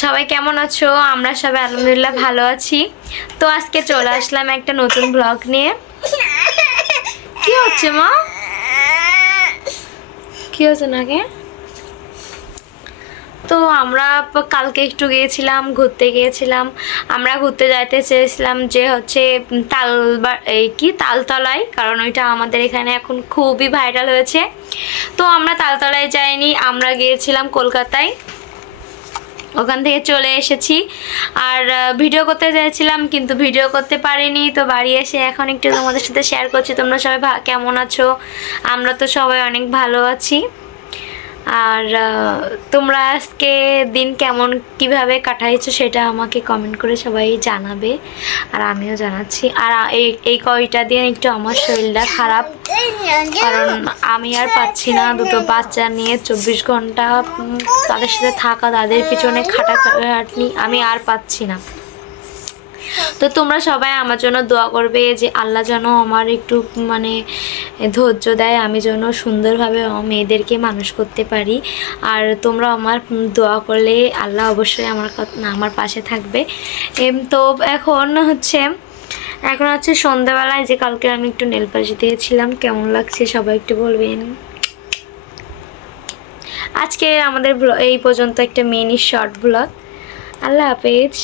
সবাই কেমন আছো? আমরা সবাই আলহামদুলিল্লাহ ভালো আছি। তো আজকে চলে আসলাম একটা নতুন ব্লগ নিয়ে। কি হচ্ছে মা? কি হচ্ছে নাকি? তো আমরা কালকে একটু গিয়েছিলাম, ঘুরতে গিয়েছিলাম। আমরা ঘুরতে যাইতে চেয়েছিলাম যে হচ্ছে তালতলায়, কারণ ওইটা আমাদের এখানে এখন খুবই ভাইরাল হয়েছে। তো আমরা তালতলায় যাইনি, আমরা গিয়েছিলাম কলকাতায়। ওখান থেকে চলে এসেছি আর ভিডিও করতে চাইছিলাম কিন্তু ভিডিও করতে পারিনি। তো বাড়ি এসে এখন একটু তোমাদের সাথে শেয়ার করছি। তোমরা সবাই কেমন আছো? আমরা তো সবাই অনেক ভালো আছি। আর তোমরা আজকে দিন কিভাবে কাটাইছো সেটা আমাকে কমেন্ট করে সবাই জানাবে, আর আমিও জানাচ্ছি। আর এই কয়টা দিন একটু আমার শরীরটা খারাপ, কারণ আমি আর পাচ্ছি না দুটো বাচ্চা নিয়ে 24 ঘন্টা তাদের সাথে থাকা, তাদের পিছনে খাটাখাটনি আমি আর পাচ্ছি না। তো তোমরা সবাই আমার জন্য দোয়া করবে যে আল্লাহ যেন আমার একটু ধৈর্য দেয়, আমি যেন সুন্দরভাবে আমার মেয়েদেরকে মানুষ করতে পারি। আর তোমরা আমার দোয়া করলে আল্লাহ অবশ্যই আমার পাশে থাকবে। তো এখন হচ্ছে সন্ধ্যাবেলায়, যে কালকে আমি একটু নেল পালিশ দিয়েছিলাম, কেমন লাগছে সবাই একটু বলবেন। আজকে আমাদের এই পর্যন্ত একটা মিনি শর্ট ব্লগ। আল্লাহ হাফেজ।